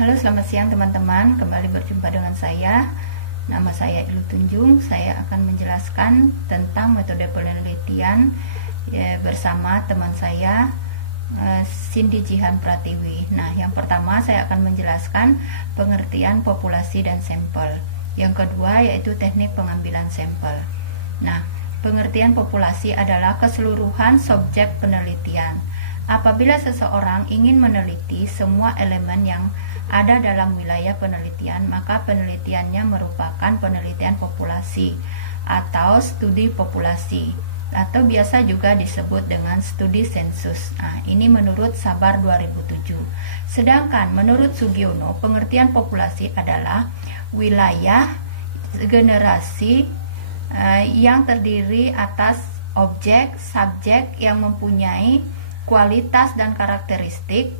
Halo, selamat siang teman-teman. Kembali berjumpa dengan saya. Nama saya Ilu Tunjung. Saya akan menjelaskan tentang metode penelitian bersama teman saya Cindy Jihan Pratiwi. Nah, yang pertama saya akan menjelaskan pengertian populasi dan sampel. Yang kedua yaitu teknik pengambilan sampel. Nah, pengertian populasi adalah keseluruhan subjek penelitian. Apabila seseorang ingin meneliti semua elemen yang ada dalam wilayah penelitian, maka penelitiannya merupakan penelitian populasi atau studi populasi, atau biasa juga disebut dengan studi sensus. Nah, ini menurut Sabar 2007. Sedangkan menurut Sugiono, pengertian populasi adalah wilayah generasi yang terdiri atas objek, subjek yang mempunyai kualitas dan karakteristik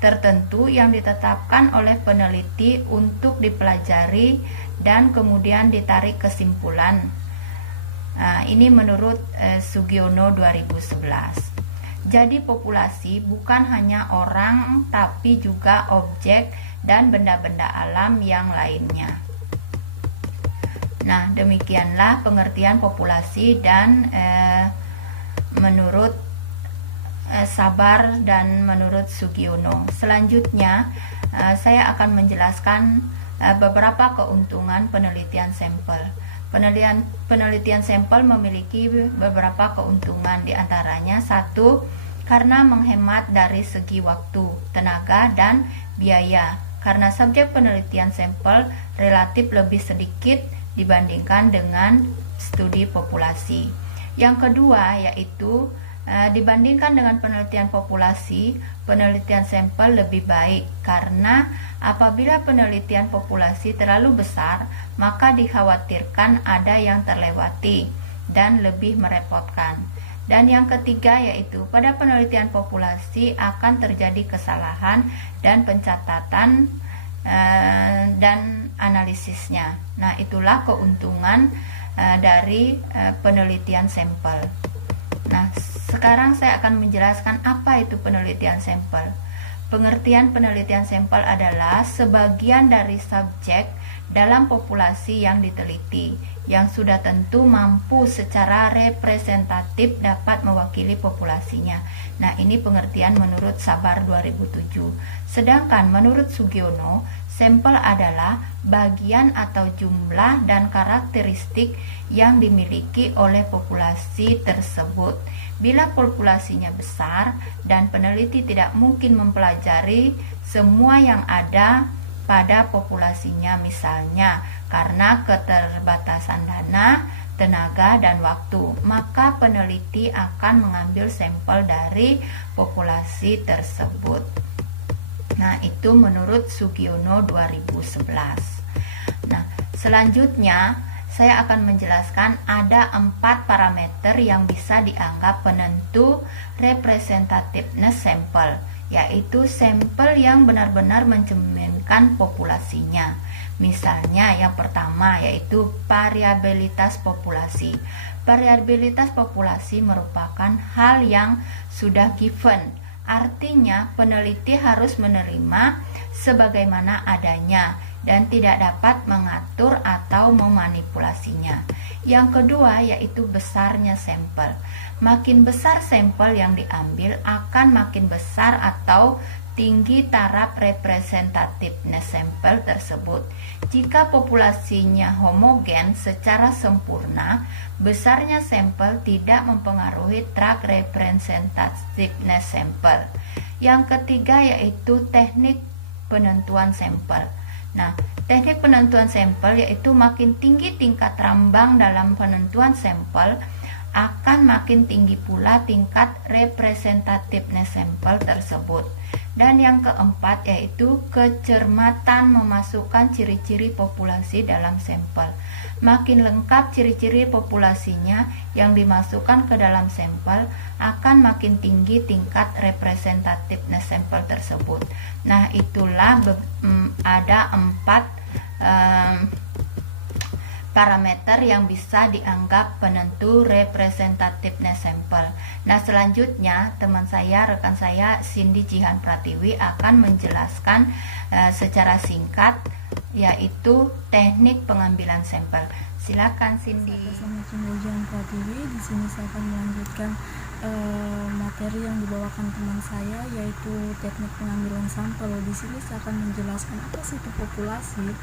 tertentu yang ditetapkan oleh peneliti untuk dipelajari dan kemudian ditarik kesimpulan. Ini menurut Sugiono 2011. Jadi populasi bukan hanya orang tapi juga objek dan benda-benda alam yang lainnya. Nah, demikianlah pengertian populasi dan menurut Sabar dan menurut Sugiono. Selanjutnya saya akan menjelaskan beberapa keuntungan penelitian sampel. Penelitian sampel memiliki beberapa keuntungan, diantaranya satu, karena menghemat dari segi waktu, tenaga, dan biaya, karena subjek penelitian sampel relatif lebih sedikit dibandingkan dengan studi populasi. Yang kedua yaitu dibandingkan dengan penelitian populasi, penelitian sampel lebih baik karena apabila penelitian populasi terlalu besar, maka dikhawatirkan ada yang terlewati dan lebih merepotkan. Dan yang ketiga yaitu pada penelitian populasi akan terjadi kesalahan dan pencatatan dan analisisnya. Nah, itulah keuntungan dari penelitian sampel. Nah, sekarang saya akan menjelaskan apa itu penelitian sampel. Pengertian penelitian sampel adalah sebagian dari subjek dalam populasi yang diteliti, yang sudah tentu mampu secara representatif dapat mewakili populasinya. Nah, ini pengertian menurut Sabar 2007. Sedangkan menurut Sugiono, sampel adalah bagian atau jumlah dan karakteristik yang dimiliki oleh populasi tersebut. Bila populasinya besar dan peneliti tidak mungkin mempelajari semua yang ada pada populasinya, misalnya karena keterbatasan dana, tenaga, dan waktu, maka peneliti akan mengambil sampel dari populasi tersebut. Nah, itu menurut Sugiono 2011. Nah, selanjutnya saya akan menjelaskan ada 4 parameter yang bisa dianggap penentu representativeness sampel, yaitu sampel yang benar-benar mencerminkan populasinya. Misalnya yang pertama yaitu variabilitas populasi. Variabilitas populasi merupakan hal yang sudah given. Artinya peneliti harus menerima sebagaimana adanya dan tidak dapat mengatur atau memanipulasinya. Yang kedua yaitu besarnya sampel. Makin besar sampel yang diambil akan makin besar atau tinggi taraf representativeness sampel tersebut. Jika populasinya homogen secara sempurna, besarnya sampel tidak mempengaruhi taraf representativeness sampel. Yang ketiga yaitu teknik penentuan sampel. Nah, teknik penentuan sampel yaitu makin tinggi tingkat rambang dalam penentuan sampel, akan makin tinggi pula tingkat representativeness sampel tersebut. Dan yang keempat yaitu kecermatan memasukkan ciri-ciri populasi dalam sampel. Makin lengkap ciri-ciri populasinya yang dimasukkan ke dalam sampel, akan makin tinggi tingkat representativeness sampel tersebut. Nah, itulah ada 4 parameter yang bisa dianggap penentu representativeness sampel. Nah, selanjutnya teman saya, rekan saya Cindy Jihan Pratiwi akan menjelaskan secara singkat yaitu teknik pengambilan sampel. Silakan Cindy. Saya Cindy Jihan Pratiwi. Di sini saya akan melanjutkan materi yang dibawakan teman saya yaitu teknik pengambilan sampel. Di sini saya akan menjelaskan apa sih itu populasi.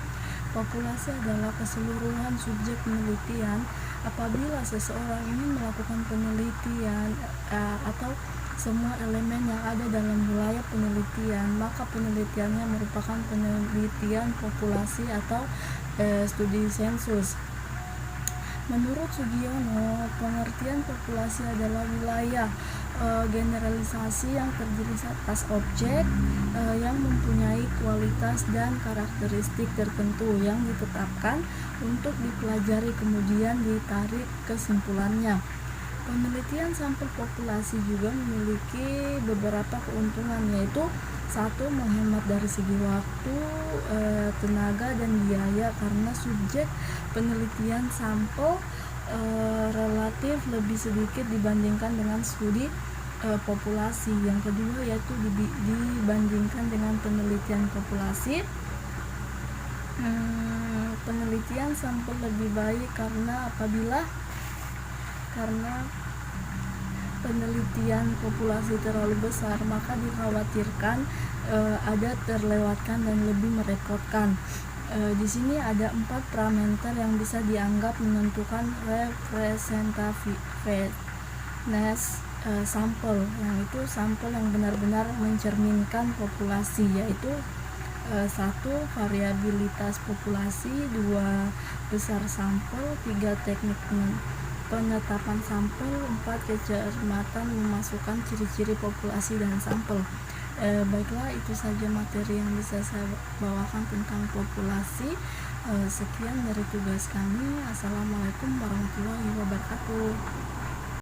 Populasi adalah keseluruhan subjek penelitian apabila seseorang ingin melakukan penelitian atau semua elemen yang ada dalam wilayah penelitian, maka penelitiannya merupakan penelitian populasi atau studi sensus. Menurut Sugiono, pengertian populasi adalah wilayah generalisasi yang terdiri atas objek yang mempunyai kualitas dan karakteristik tertentu yang ditetapkan untuk dipelajari kemudian ditarik kesimpulannya. Penelitian sampel populasi juga memiliki beberapa keuntungan, yaitu satu, menghemat dari segi waktu, tenaga dan biaya karena subjek penelitian sampel relatif lebih sedikit dibandingkan dengan studi populasi. Yang kedua yaitu dibandingkan dengan penelitian populasi, penelitian sampel lebih baik karena penelitian populasi terlalu besar maka dikhawatirkan ada terlewatkan dan lebih merepotkan. Di sini ada 4 parameter yang bisa dianggap menentukan representativeness sampel, yaitu sampel yang benar-benar mencerminkan populasi, yaitu 1. Variabilitas populasi, 2. Besar sampel, 3. Teknik penetapan sampel, 4. Kecermatan memasukkan ciri-ciri populasi dan sampel. Baiklah, itu saja materi yang bisa saya bawakan tentang populasi. Sekian dari tugas kami. Assalamualaikum warahmatullahi wabarakatuh.